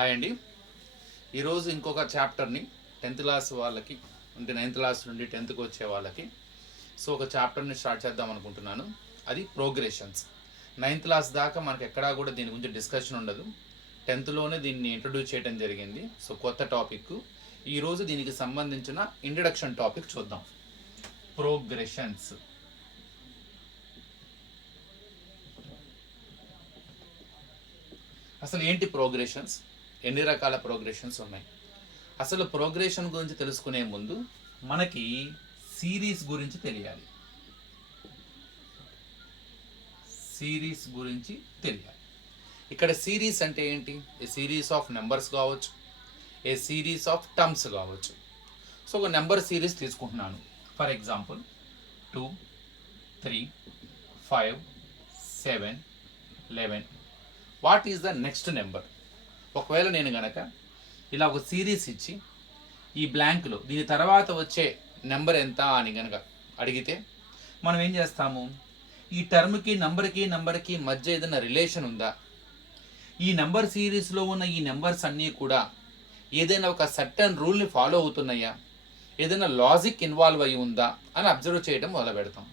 Hi అండి. ఈరోజు ఇంకొక చాప్టర్ని 10th క్లాస్ వాళ్ళకి, అంటే 9th క్లాస్ నుండి 10th వచ్చే వాళ్ళకి ఒక చాప్టర్ని స్టార్ట్ చేద్దాం అనుకుంటున్నాను. అది ప్రోగ్రెషన్స్. 9th క్లాస్ దాకా మనకు ఎక్కడా కూడా దీని గురించి డిస్కషన్ ఉండదు. 10thలోనే దీన్ని ఇంట్రడ్యూస్ చేయడం జరిగింది. కొత్త టాపిక్. ఈరోజు దీనికి సంబంధించిన ఇంట్రడక్షన్ టాపిక్ చూద్దాం. ప్రోగ్రెషన్స్. అసలు ఏంటి ప్రోగ్రెషన్స్? ఎన్ని రకాల ప్రోగ్రెషన్స్ ఉన్నాయి? అసలు ప్రోగ్రెషన్ గురించి తెలుసుకునే ముందు మనకి సిరీస్ గురించి తెలియాలి. సిరీస్ గురించి తెలియాలి. ఇక్కడ సిరీస్ అంటే ఏంటి? ఏ సిరీస్ ఆఫ్ నెంబర్స్ కావచ్చు, ఏ సిరీస్ ఆఫ్ టర్మ్స్ కావచ్చు. ఒక నెంబర్ సిరీస్ తీసుకుంటున్నాను. For example 2, 3, 5, 7, 11. What is the next number? ఒకవేళ నేను గనక ఇలా ఒక సిరీస్ ఇచ్చి ఈ బ్లాంక్లో దీని తర్వాత వచ్చే నెంబర్ ఎంత అని గనక అడిగితే మనం ఏం చేస్తాము? ఈ టర్మ్కి నంబర్కి మధ్య ఏదైనా రిలేషన్ ఉందా, ఈ నెంబర్ సిరీస్లో ఉన్న ఈ నెంబర్స్ అన్నీ కూడా ఏదైనా ఒక సర్టన్ రూల్ని ఫాలో అవుతున్నాయా, ఏదైనా లాజిక్ ఇన్వాల్వ్ అయ్యి ఉందా అని అబ్జర్వ్ చేయడం మొదలు పెడతాం.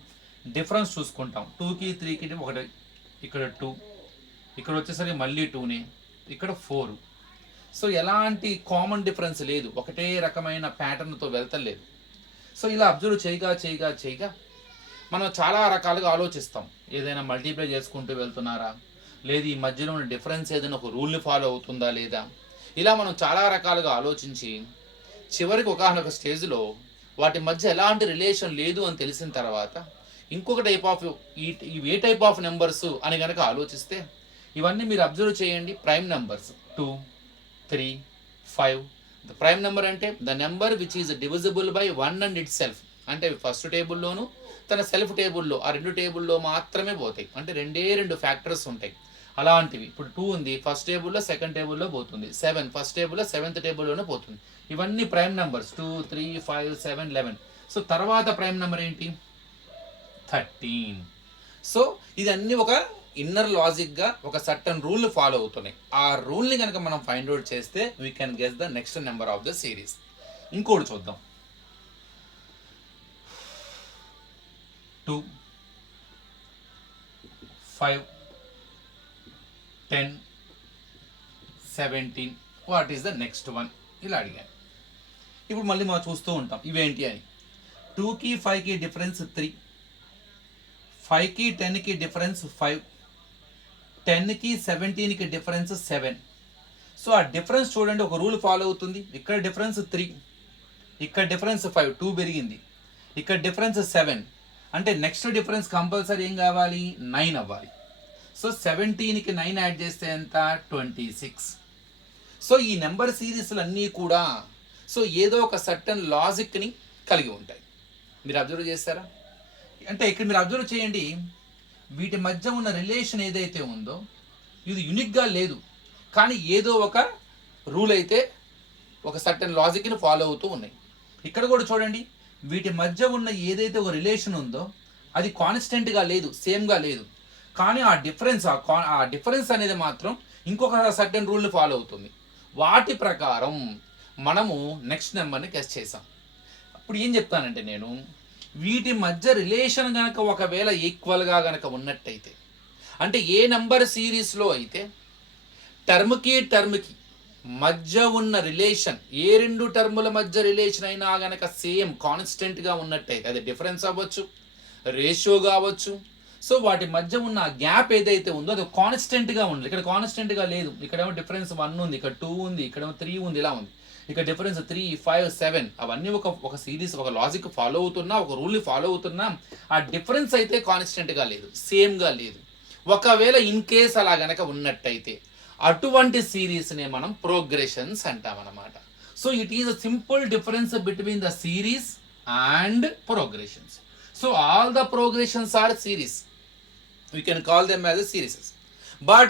డిఫరెన్స్ చూసుకుంటాం. 2కి 3కి ఒకటి, ఇక్కడ 2, ఇక్కడ వచ్చేసరికి మళ్ళీ 2నే, ఇక్కడ 4. ఎలాంటి కామన్ డిఫరెన్స్ లేదు, ఒకటే రకమైన ప్యాటర్న్తో వెళ్తలేదు. ఇలా అబ్జర్వ్ చేయగా మనం చాలా రకాలుగా ఆలోచిస్తాం. ఏదైనా మల్టిప్లై చేసుకుంటూ వెళ్తున్నారా, లేదు ఈ మధ్యలో ఉన్న డిఫరెన్స్ ఏదైనా ఒక రూల్ని ఫాలో అవుతుందా లేదా, ఇలా మనం చాలా రకాలుగా ఆలోచించి చివరికి ఒకనొక స్టేజ్లో వాటి మధ్య ఎలాంటి రిలేషన్ లేదు అని తెలిసిన తర్వాత ఇంకొక type of a type of numbers అని కనుక ఆలోచిస్తే, ఇవన్నీ మీరు అబ్జర్వ్ చేయండి. Prime numbers 2, 3, 5. The prime number అంటే the number which is divisible by 1 and itself. అంటే ఫస్ట్ టేబుల్లోను తన సెల్ఫ్ టేబుల్లో, ఆ 2 టేబుల్లో మాత్రమే పోతాయి. అంటే 2 ఫ్యాక్టర్స్ ఉంటాయి అలాంటివి. ఇప్పుడు 2 ఉంది, ఫస్ట్ టేబుల్లో సెకండ్ టేబుల్లో పోతుంది. 7 ఫస్ట్ టేబుల్లో 7th టేబుల్లోనే పోతుంది. ఇవన్నీ ప్రైమ్ నెంబర్స్ 2, 3, 5, 7, 11. తర్వాత ప్రైమ్ నెంబర్ ఏంటి? 13. ఇదన్నీ ఒక ఇన్నర్ లాజిక్గా ఒక సర్టన్ రూల్ ఫాలో అవుతున్నాయి. ఆ రూల్ని కనుక మనం ఫైండ్ అవుట్ చేస్తే we can guess the next number of the series. ఇంకోటి చూద్దాం. 2, 5, 10, 17. What is the next one? ఇలా అడిగాను. ఇప్పుడు మళ్ళీ మనం చూస్తూ ఉంటాం ఇవేంటి అని. 2కి 5కి డిఫరెన్స్ 3, 5కి 10కి డిఫరెన్స్ 5, 10కి 17కి డిఫరెన్స్ 7. ఆ డిఫరెన్స్ చూడండి, ఒక రూల్ ఫాలో అవుతుంది. ఇక్కడ డిఫరెన్స్ 3, ఇక్కడ డిఫరెన్స్ 5, 2 పెరిగింది. ఇక్కడ డిఫరెన్స్ 7, అంటే నెక్స్ట్ డిఫరెన్స్ కంపల్సరీ ఏం కావాలి? 9 అవ్వాలి. 17కి 9 యాడ్ చేస్తే ఎంత? 26. ఈ నెంబర్ సిరీస్లు అన్నీ కూడా ఏదో ఒక సర్టన్ లాజిక్ని కలిగి ఉంటాయి. మీరు అబ్జర్వ్ చేస్తారా? అంటే ఇక్కడ మీరు అబ్జర్వ్ చేయండి, వీటి మధ్య ఉన్న రిలేషన్ ఏదైతే ఉందో ఇది యూనిక్గా లేదు, కానీ ఏదో ఒక రూల్ అయితే ఒక సర్టన్ లాజిక్ని ఫాలో అవుతూ ఉన్నాయి. ఇక్కడ కూడా చూడండి, వీటి మధ్య ఉన్న ఏదైతే ఒక రిలేషన్ ఉందో అది కాన్స్టెంట్గా లేదు, సేమ్గా లేదు, కానీ ఆ డిఫరెన్స్ అనేది మాత్రం ఇంకొక సర్టన్ రూల్ని ఫాలో అవుతుంది. వాటి ప్రకారం మనము నెక్స్ట్ నెంబర్ని గెస్ చేసాం. అప్పుడు ఏం చెప్తానంటే, నేను వీటి మధ్య రిలేషన్ కనుక ఒకవేళ ఈక్వల్గా కనుక ఉన్నట్టయితే, అంటే ఏ నెంబర్ సిరీస్లో అయితే టర్మ్కి మధ్య ఉన్న రిలేషన్, ఏ 2 టర్ముల మధ్య రిలేషన్ అయినా కనుక సేమ్ కాన్స్టెంట్గా ఉన్నట్టయితే, అది డిఫరెన్స్ అవ్వచ్చు, రేషియో కావచ్చు. వాటి మధ్య ఉన్న గ్యాప్ ఏదైతే ఉందో అది కాన్స్టెంట్గా ఉంది. ఇక్కడ కాన్స్టెంట్గా లేదు, ఇక్కడేమో డిఫరెన్స్ 1 ఉంది, ఇక్కడ 2 ఉంది, ఇక్కడేమో 3 ఉంది, ఇలా ఉంది. ఇక్కడ డిఫరెన్స్ 3, 5, 7. అవన్నీ ఒక సిరీస్, ఒక లాజిక్ ఫాలో అవుతున్నా, ఒక రూల్ని ఫాలో అవుతున్నా, ఆ డిఫరెన్స్ అయితే కాన్స్టెంట్గా లేదు, సేమ్గా లేదు. ఒకవేళ ఇన్ కేస్ అలా గనక ఉన్నట్టయితే అటువంటి సిరీస్నే మనం ప్రోగ్రెషన్స్ అంటామన్నమాట. It is a simple difference between the series and progressions. All the progressions are series. We can call them as a series. But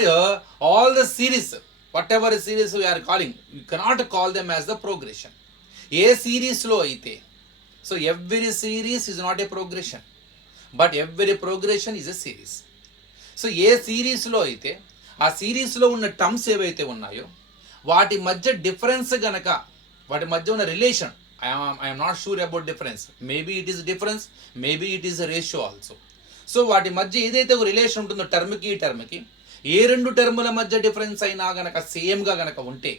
all the series, whatever series we are calling, you cannot call them as the progression. A series lo aite, every series is not a progression, but every progression is a series. A series lo aite ఆ సిరీస్లో ఉన్న terms ఏవైతే ఉన్నాయో వాటి మధ్య difference గనక, వాటి మధ్య ఉన్న relation, I'm not sure about difference, maybe it is difference, maybe it is ratio also. So వాటి మధ్య ఏదైతే ఒక రిలేషన్ ఉంటుందో టర్మ్కి ఏ రెండు టర్ముల మధ్య డిఫరెన్స్ అయినా గనక సేమ్గా గనక ఉంటే,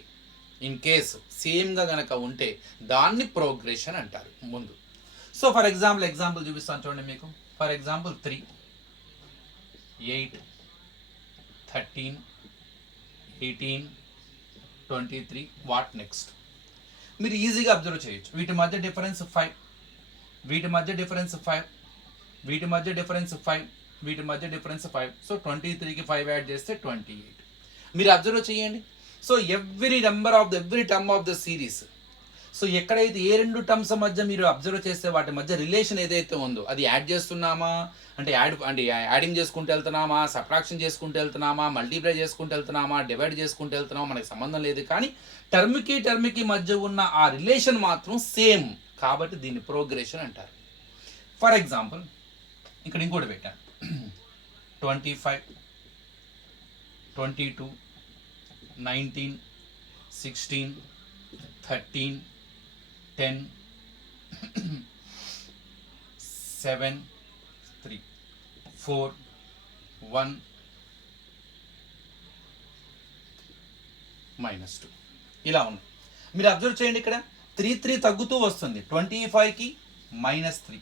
ఇన్ కేసు సేమ్గా గనక ఉంటే దాన్ని ప్రోగ్రెషన్ అంటారు ముందు. సో ఫర్ ఎగ్జాంపుల్ చూపిస్తాను చూడండి మీకు. ఫర్ ఎగ్జాంపుల్ 3, 8, 13, 18, 23, వాట్ నెక్స్ట్ మీరు ఈజీగా అబ్జర్వ్ చేయొచ్చు. వీటి మధ్య డిఫరెన్స్ 5, వీటి మధ్య డిఫరెన్స్ 5, వీటి మధ్య డిఫరెన్స్ 5, వీటి మధ్య డిఫరెన్స్ 5. సో 23కి 5 యాడ్ చేస్తే 28. మీరు అబ్జర్వ్ చేయండి. So every term of the series, so ఎక్కడైతే ఏ రెండు టర్మ్స్ మధ్య మీరు అబ్జర్వ్ చేస్తే వాటి మధ్య రిలేషన్ ఏదైతే ఉందో అది యాడ్ చేస్తున్నామా అంటే యాడింగ్ చేసుకుంటూ వెళ్తున్నామా, సబ్ట్రాక్షన్ చేసుకుంటూ వెళ్తున్నామా, మల్టిప్లై చేసుకుంటూ వెళ్తున్నామా, డివైడ్ చేసుకుంటూ వెళ్తున్నామా మనకి సంబంధం లేదు. కానీ టర్మ్కి మధ్య ఉన్న ఆ రిలేషన్ మాత్రం సేమ్, కాబట్టి దీన్ని ప్రోగ్రెషన్ అంటారు. ఫర్ ఎగ్జాంపుల్ ఇక్కడ ఇంకోటి పెట్టాను. 25, 22, 19, 16, 13, 10, 7, 3, 4, 1, -2 ఇలా ఉన్నాయి. మీరు అబ్జర్వ్ చేయండి. ఇక్కడ 3 తగ్గుతూ వస్తుంది. 25కి -3,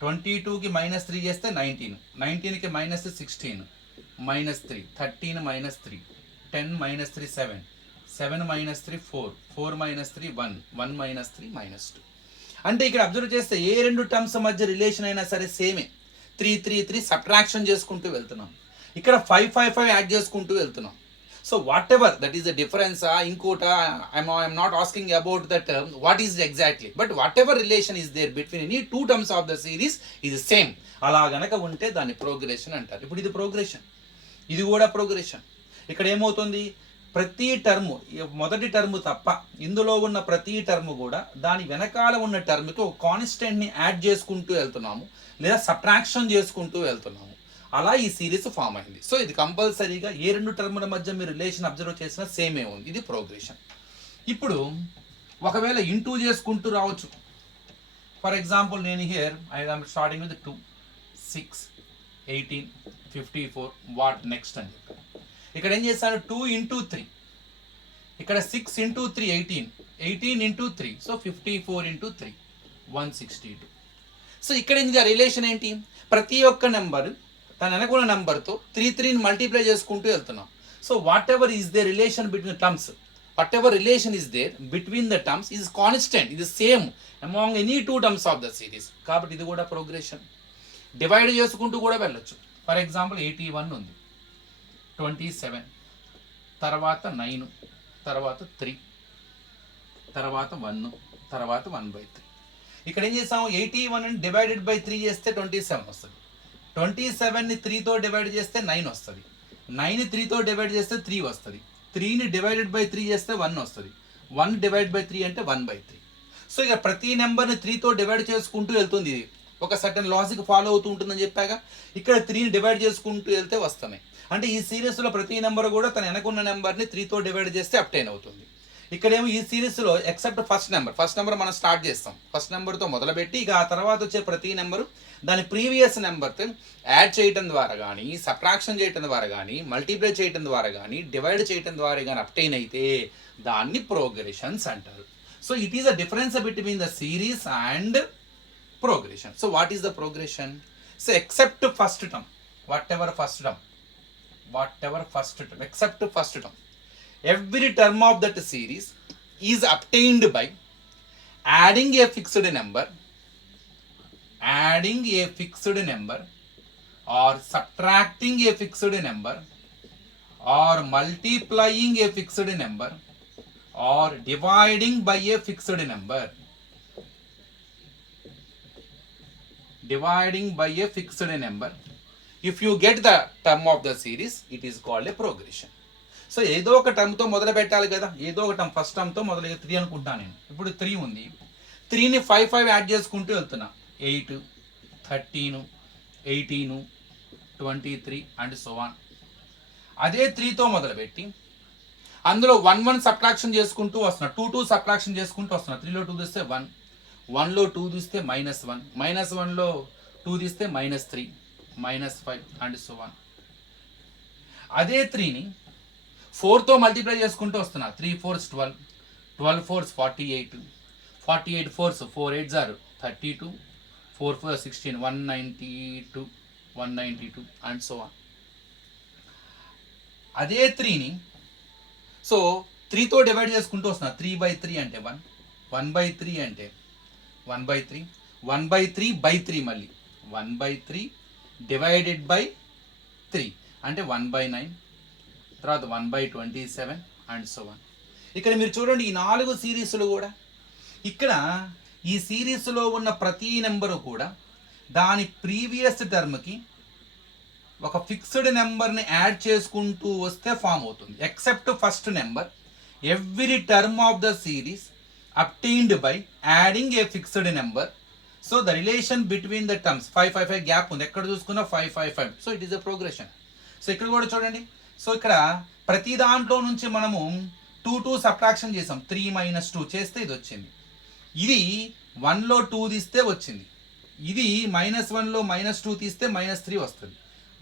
22కి -3 చేస్తే 19, 19కి -16, -3, 13 -3, 10 -3 7, 7 -3 4, 4 -3 1, 1 -3 -2. అంటే ఇక్కడ అబ్జర్వ్ చేస్తే ఏ రెండు టర్మ్స్ మధ్య రిలేషన్ అయినా సరే సేమే. 3 3 3 సబ్ట్రాక్షన్ చేసుకుంటూ వెళ్తున్నాం. ఇక్కడ 5 5 5 యాడ్ చేసుకుంటూ వెళ్తున్నాం. So whatever that is the difference, ఇంకోట I'm not asking about that what is exactly, but whatever relation is there between any two terms of the series ఇది సేమ్. అలా గనక ఉంటే దాన్ని ప్రోగ్రెషన్ అంటారు. ఇప్పుడు ఇది ప్రోగ్రెషన్, ఇది కూడా ప్రోగ్రెషన్. ఇక్కడ ఏమవుతుంది, ప్రతి టర్ము, మొదటి టర్ము తప్ప ఇందులో ఉన్న ప్రతి టర్ము కూడా దాని వెనకాల ఉన్న టర్మ్కి ఒక కాన్స్టెంట్ని యాడ్ చేసుకుంటూ వెళ్తున్నాము, లేదా సబ్ట్రాక్షన్ చేసుకుంటూ వెళ్తున్నాము. అలా ఈ సిరీస్ ఫామ్ అయింది. సో ఇది కంపల్సరీగా ఏ రెండు టర్ముల మధ్య మీరు రిలేషన్ అబ్జర్వ్ చేసినా సేమే ఉంది. ఇది ప్రోగ్రెషన్. ఇప్పుడు ఒకవేళ ఇంటూ చేసుకుంటూ రావచ్చు. ఫర్ ఎగ్జాంపుల్ నేను here I'm starting with 2, 6, 18, 54, what next అని చెప్పాను. ఇక్కడ ఏం చేశాను, 2 into 3, ఇక్కడ 6 into 3 18, 18 into 3, so 54 into 3 162. So ఇక్కడ ఇంకా రిలేషన్ ఏంటి, ప్రతి ఒక్క నెంబర్ తన అనుకున్న నెంబర్తో 3ని మల్టిప్లై చేసుకుంటూ వెళ్తున్నాం. So whatever is the relation between terms, whatever relation is there between the terms is constant, ఇది same among any two terms of the series. కాబట్టి ఇది కూడా ప్రోగ్రెషన్. డివైడ్ చేసుకుంటూ కూడా వెళ్ళొచ్చు. ఫర్ ఎగ్జాంపుల్ 81 ఉంది, 27, తర్వాత 9, తర్వాత 3, తర్వాత 1, తర్వాత 1/3. ఇక్కడ ఏం చేసాము, 81ని డివైడెడ్ బై 3 చేస్తే 27 వస్తుంది. 27ని 3తో డివైడ్ చేస్తే 9 వస్తుంది. 9ని 3తో డివైడ్ చేస్తే 3 వస్తుంది. 3ని డివైడెడ్ బై 3 చేస్తే 1 వస్తుంది. 1 డివైడ్ బై 3 అంటే 1/3. సో ఇక ప్రతి నెంబర్ని 3తో డివైడ్ చేసుకుంటూ వెళ్తుంది. ఇది ఒక సర్టన్ లాజిక్ ఫాలో అవుతూ ఉంటుందని చెప్పాక ఇక్కడ 3ని డివైడ్ చేసుకుంటూ వెళ్తే వస్తున్నాయి. అంటే ఈ సిరీస్లో ప్రతి నెంబర్ కూడా తన వెనకున్న నెంబర్ని 3తో డివైడ్ చేస్తే అప్టైన్ అవుతుంది. ఇక్కడేమో ఈ సిరీస్లో ఎక్సెప్ట్ ఫస్ట్ నెంబర్ మనం స్టార్ట్ చేస్తాం. ఫస్ట్ నెంబర్తో మొదలుపెట్టి ఇక ఆ తర్వాత వచ్చే ప్రతి నెంబరు దాని ప్రీవియస్ నెంబర్తో యాడ్ చేయడం ద్వారా కానీ, సబ్ట్రాక్షన్ చేయడం ద్వారా కానీ, మల్టిప్లై చేయడం ద్వారా కానీ, డివైడ్ చేయడం ద్వారా కానీ అప్టైన్ అయితే దాన్ని ప్రోగ్రెషన్స్ అంటారు. So it is a difference between the series and progression. So what is the progression? So except first term, whatever first term, except first term, every term of that series is obtained by adding a fixed number or subtracting a fixed number or multiplying a fixed number or dividing by a fixed number. Dividing by a fixed number. If you get the term of the series, it is called a progression. So ఏదో ఒక టర్మ్తో మొదలు పెట్టాలి కదా, ఏదో ఒక term first టర్మ్తో మొదలు 3 అనుకుంటాను నేను. ఇప్పుడు 3 ఉంది, 3ని 5 5 యాడ్ చేసుకుంటూ వెళ్తున్నా. 8, 13, 18, 23 అండ్ సో ఆన్. అదే 3తో మొదలుపెట్టి అందులో 1 1 సబ్ట్రాక్షన్ చేసుకుంటూ వస్తున్నా, 2 2 సబ్ట్రాక్షన్ చేసుకుంటూ వస్తున్నా. 3లో 2 తీస్తే 1, 1లో 2 తీస్తే -1, -1లో 2 తీస్తే -3, -5 అండ్ సో ఆన్. అదే 3ని 4తో మల్టిప్లై చేసుకుంటూ వస్తున్నా. 3 4s 12, 12 4s 48, 48 4s 4 8s are 32, 4 4 16, 192, 192 and so on. అదే 3ని సో 3తో డివైడ్ చేసుకుంటూ వస్తున్నా. 3/3 అంటే 1, 1/3 అంటే 1/3, 1/3/3 మళ్ళీ 1/3 డివైడెడ్ బై 3 అంటే 1/9, తర్వాత 1/27 అండ్ సో వన్. ఇక్కడ మీరు చూడండి ఈ 4 సిరీస్లు కూడా, ఇక్కడ ఈ సిరీస్లో ఉన్న ప్రతి నెంబరు కూడా దాని ప్రీవియస్ టర్మ్కి ఒక ఫిక్స్డ్ నెంబర్ని యాడ్ చేసుకుంటూ వస్తే ఫామ్ అవుతుంది. Except first number, every term of the series obtained by adding A fixed number. So the relation between the terms 5 5 5 gap ఉంది, ఎక్కడ చూసుకున్నా 5 5 5. So it is a progression. So ఇక్కడ కూడా చూడండి, సో ఇక్కడ ప్రతి దాంట్లో నుంచి మనము 2 2 సబ్ట్రాక్షన్ చేసాం. 3 - 2 చేస్తే ఇది వచ్చింది. ఇది 1లో 2 తీస్తే వచ్చింది. ఇది -1లో -2 తీస్తే -3 వస్తుంది.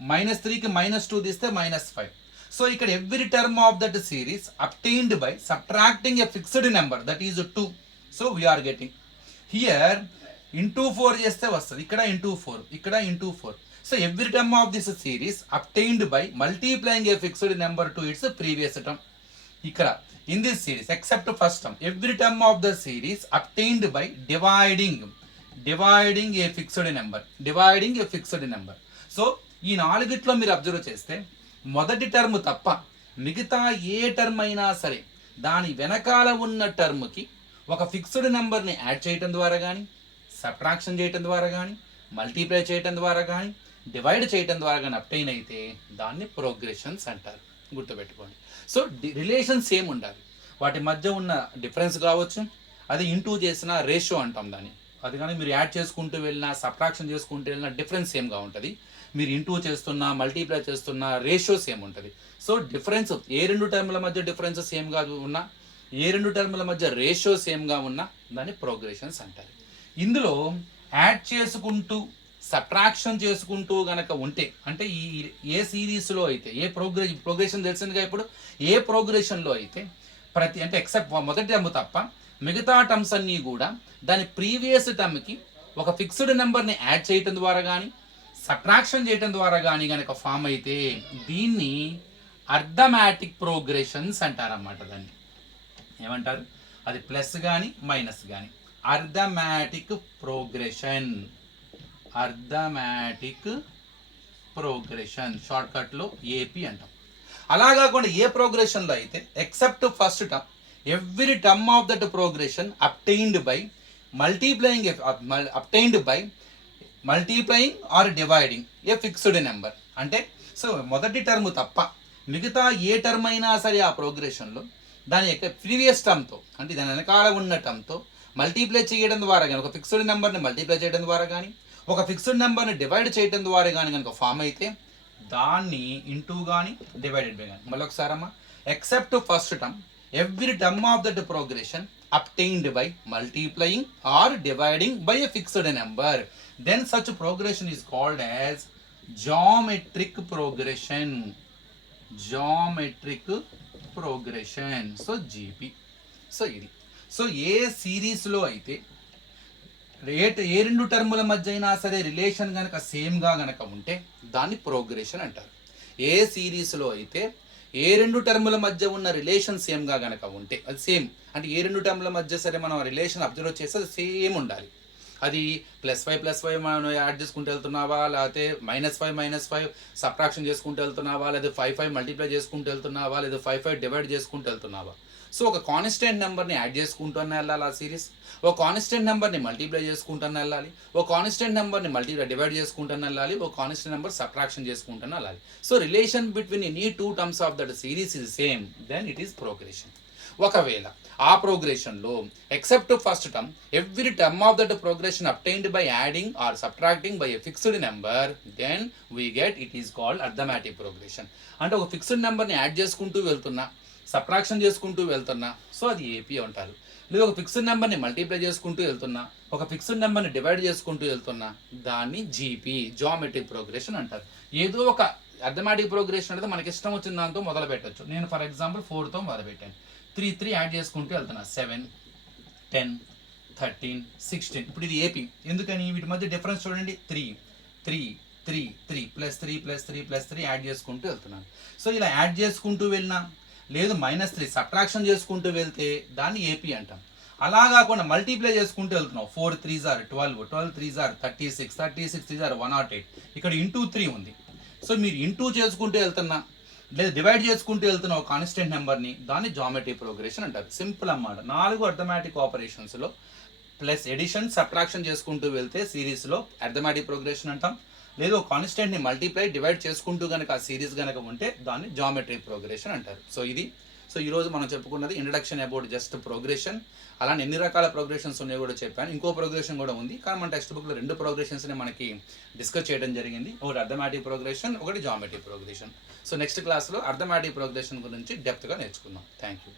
-3కి -2 తీస్తే -5. సో ఇక్కడ every term of that series obtained by subtracting a fixed number that is 2. So we're getting here into 4 చేస్తే వస్తుంది. ఇక్కడ ఇంటూ 4, ఇక్కడ into 4. So every term of this series obtained by multiplying a fixed number to its previous term. ఇక్కడ in this series except first term, every term of the series obtained by dividing a fixed number. So ఈ నాలుగిట్లో మీరు observe చేస్తే మొదటి term తప్ప మిగతా ఏ term అయినా సరే దాని వెనకాల ఉన్న టర్మ్కి ఒక ఫిక్స్డ్ నెంబర్ని యాడ్ చేయటం ద్వారా కానీ, సబ్ట్రాక్షన్ చేయటం ద్వారా కానీ, మల్టిప్లై చేయటం ద్వారా కానీ, డివైడ్ చేయటం ద్వారా కానీ అప్టైన్ అయితే దాన్ని ప్రోగ్రెషన్స్ అంటారు. గుర్తుపెట్టుకోండి. సో రిలేషన్ సేమ్ ఉండాలి, వాటి మధ్య ఉన్న డిఫరెన్స్ కావచ్చు, అది ఇంటూ చేసిన రేషియో అంటాం దాన్ని. అది కానీ మీరు యాడ్ చేసుకుంటూ వెళ్ళినా, సబ్ట్రాక్షన్ చేసుకుంటూ వెళ్ళినా డిఫరెన్స్ సేమ్గా ఉంటుంది. మీరు ఇంటూ చేస్తున్నా, మల్టిప్లై చేస్తున్నా రేషియో సేమ్ ఉంటుంది. సో డిఫరెన్స్ ఏ రెండు టర్ముల మధ్య డిఫరెన్స్ సేమ్గా ఉన్నా, ఏ రెండు టర్ముల మధ్య రేషియో సేమ్గా ఉన్నా దాన్ని ప్రోగ్రెషన్స్ అంటారు. ఇందులో యాడ్ చేసుకుంటూ సబ్ట్రాక్షన్ చేసుకుంటూ గనక ఉంటే, అంటే ఈ ఏ సిరీస్లో అయితే, ఏ ప్రోగ్రెషన్ తెలిసిందిగా ఇప్పుడు, ఏ ప్రోగ్రెషన్లో అయితే ప్రతి అంటే ఎక్సెప్ట్ మొదటి టర్మ్ తప్ప మిగతా టర్మ్స్ అన్నీ కూడా దాని ప్రీవియస్ టర్మ్కి ఒక ఫిక్స్డ్ నెంబర్ని యాడ్ చేయటం ద్వారా కానీ, సబ్ట్రాక్షన్ చేయటం ద్వారా కానీ కనుక ఫామ్ అయితే దీన్ని అర్థమాటిక్ ప్రోగ్రెషన్స్ అంటారన్నమాట. దాన్ని ఏమంటారు? అది ప్లస్ కానీ మైనస్ కానీ అర్థమాటిక్ ప్రోగ్రెషన్. షార్ట్కట్లో ఏపీ అంటాం. అలా కాకుండా ఏ ప్రోగ్రెషన్లో అయితే except first term, every term of that progression obtained by multiplying or dividing a fixed number. అంటే సో మొదటి టర్మ్ తప్ప మిగతా ఏ టర్మ్ అయినా సరే ఆ ప్రోగ్రెషన్లో దాని యొక్క ప్రీవియస్ టర్మ్తో, అంటే దాని వెనకాల ఉన్న టర్మ్తో మల్టీప్లై చేయడం ద్వారా కానీ, ఒక ఫిక్స్డ్ నెంబర్ని మల్టీప్లై చేయడం ద్వారా కానీ, ఒక ఫిక్స్డ్ నెంబర్ని డివైడ్ చేయడం ద్వారా కానీ కనుక ఫామ్ అయితే దాన్ని ఇంటూ కానీ డివైడెడ్ బై కానీ. మళ్ళీ ఒకసారమ్మా, except first term, every term of that progression obtained by multiplying or dividing by a fixed number, then such progression is called as geometric progression. So GP. So ఇది. So ఏ సిరీస్లో అయితే ఏ రెండు టర్ముల మధ్య అయినా సరే రిలేషన్ కనుక సేమ్గా కనుక ఉంటే దాన్ని ప్రోగ్రెషన్ అంటారు. ఏ సిరీస్లో అయితే ఏ రెండు టర్ముల మధ్య ఉన్న రిలేషన్ సేమ్గా కనుక ఉంటే, అది సేమ్ అంటే ఏ రెండు టర్ముల మధ్య సరే మనం రిలేషన్ అబ్జర్వ్ చేస్తే అది సేమ్ ఉండాలి. అది +5 మనం యాడ్ చేసుకుంటూ వెళ్తున్నావా, లేకపోతే -5 సబ్ట్రాక్షన్ చేసుకుంటూ వెళ్తున్నావా, లేదా 5 మల్టిప్లై చేసుకుంటూ వెళ్తున్నావా, లేదా 5 డివైడ్ చేసుకుంటూ వెళ్తున్నావా. సో ఒక కాన్స్టెంట్ నెంబర్ని యాడ్ చేసుకుంటూనే వెళ్ళాలి ఆ సిరీస్, ఒక కాన్స్టెంట్ నెంబర్ని మల్టిప్లై చేసుకుంటూనే వెళ్ళాలి, ఒక కాన్స్టెంట్ నెంబర్ని డివైడ్ చేసుకుంటూనే వెళ్ళాలి, ఒక కాన్స్టెంట్ నెంబర్ సబ్ట్రాక్షన్ చేసుకుంటూనే వెళ్ళాలి. So relation between any two terms of that series is same, then it is progression. ఒకవేళ ఆ ప్రోగ్రెషన్లో except first term, every term of that progression obtained by adding or subtracting by a fixed number, then we get it is called arithmetic progression. అంటే ఒక fixed నెంబర్ని add చేసుకుంటూ వెళ్తున్నా, subtraction చేసుకుంటూ వెళ్తున్నా, సో అది ఏపీ అంటారు. లేదు ఒక ఫిక్స్డ్ నెంబర్ని మల్టిప్లై చేసుకుంటూ వెళ్తున్నా, ఒక ఫిక్స్డ్ నెంబర్ని డివైడ్ చేసుకుంటూ వెళ్తున్నా, దాన్ని జీపీ, జామెట్రిక్ ప్రోగ్రెషన్ అంటారు. ఏదో ఒక అర్థమెటిక్ ప్రోగ్రెషన్ అనేది మనకి ఇష్టం వచ్చిన దాంతో మొదలు పెట్టచ్చు. నేను ఫర్ ఎగ్జాంపుల్ 4తో మొదలు పెట్టాను, 3 యాడ్ చేసుకుంటూ వెళ్తున్నా, 7, 10, 13, 16. ఇప్పుడు ఇది ఏపీ. ఎందుకని? వీటి మధ్య డిఫరెన్స్ చూడండి, 3 3 3 3 +3 +3 +3 యాడ్ చేసుకుంటూ వెళ్తున్నాను. సో ఇలా యాడ్ చేసుకుంటూ వెళ్ళినా, లేదు -3 సబ్ట్రాక్షన్ చేసుకుంటూ వెళ్తే దాన్ని ఏపీ అంటాం. అలా కాకుండా మల్టిప్లై చేసుకుంటూ వెళ్తున్నాం, 4 3s are 12, 12 3s are 36, 36 3s are 108. ఇక్కడ ఇంటూ 3 ఉంది. సో మీరు ఇంటూ చేసుకుంటూ వెళ్తున్నా, లేదా డివైడ్ చేసుకుంటూ వెళ్తున్న ఒక కాన్స్టెంట్ నెంబర్ని, దాన్ని జామెట్రిక్ ప్రోగ్రెషన్ అంటారు. సింపుల్ అన్నమాట. 4 అర్థమెటిక్ ఆపరేషన్స్లో ప్లస్ ఎడిషన్ సబ్ట్రాక్షన్ చేసుకుంటూ వెళ్తే సిరీస్లో అర్థమెటిక్ ప్రోగ్రెషన్ అంటాం. లేదు ఒక కాన్స్టెంట్ని మల్టిప్లై డివైడ్ చేసుకుంటూ కనుక ఆ సిరీస్ కనుక ఉంటే దాన్ని జామెట్రిక్ ప్రోగ్రెషన్ అంటారు. సో ఈరోజు మనం చెప్పుకున్నది ఇంట్రడక్షన్ అబౌట్ జస్ట్ ప్రోగ్రెషన్. అలానే ఎన్ని రకాల ప్రోగ్రెషన్స్ ఉన్నాయో కూడా చెప్పాను. ఇంకో ప్రోగ్రెషన్ కూడా ఉంది, కానీ మన టెక్స్ట్ బుక్లో 2 ప్రోగ్రెషన్స్ని మనకి డిస్కస్ చేయడం జరిగింది. ఒకటి అర్థమెటిక్ ప్రోగ్రెషన్, ఒకటి జామెట్రిక్ ప్రోగ్రెషన్. సో నెక్స్ట్ క్లాస్లో అర్థమెటిక్ ప్రోగ్రెషన్ గురించి డెప్త్గా నేర్చుకుందాం. Thank you.